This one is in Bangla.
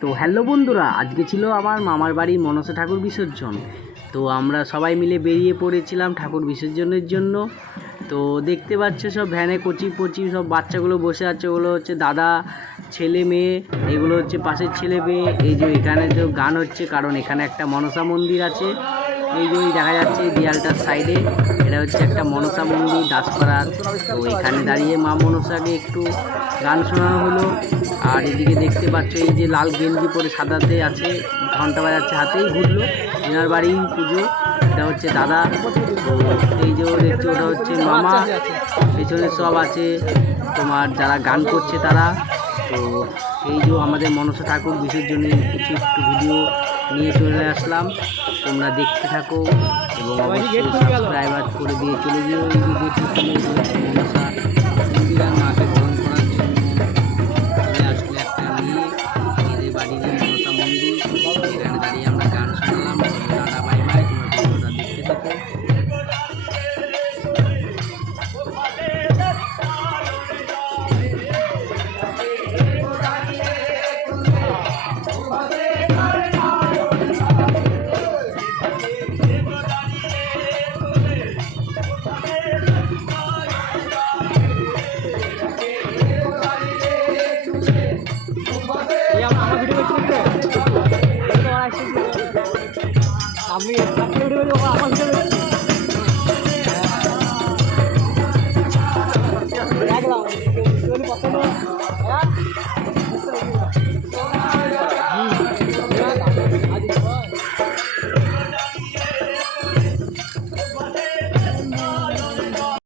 তো হ্যালো বন্ধুরা, আজকে ছিল আমার মামার বাড়ি মনসা ঠাকুর বিসর্জন। তো আমরা সবাই মিলে বেরিয়ে পড়েছিলাম ঠাকুর বিসর্জনের জন্য। তো দেখতে পাচ্ছ সব ভ্যানে কচি পচি সব বাচ্চাগুলো বসে আছে। ওগুলো হচ্ছে দাদা, ছেলে মেয়ে, এগুলো হচ্ছে পাশের ছেলে মেয়ে। এই যে এখানে তো গান হচ্ছে, কারণ এখানে একটা মনসা মন্দির আছে। এই যে দেখা যাচ্ছে দেয়ালটার সাইডে, এটা হচ্ছে একটা মনসা মন্দির দাসপাড়ার। তো এখানে দাঁড়িয়ে মা মনসাকে একটু গান শোনানো হলো। আর এদিকে দেখতে পাচ্ছ এই যে লাল গেঞ্জি পরে সাদাতে আছে, ঘন্টা বাজাচ্ছে, হাতেই ঘুরলো। এনার বাড়ি পুজো, এটা হচ্ছে দাদা। তো এই যে দেখছো ওটা হচ্ছে মামা, পেছনে সব আছে তোমার যারা গান করছে তারা। তো এই যে আমাদের মনসা ঠাকুর বিসর্জনের কিছু একটু ভিডিও নিয়ে চলে আসলাম, তোমরা দেখতে থাকো এবং অবশ্যই সাবস্ক্রাইব করে দিয়ে চলে যেও। এই যে দেখতে মনসা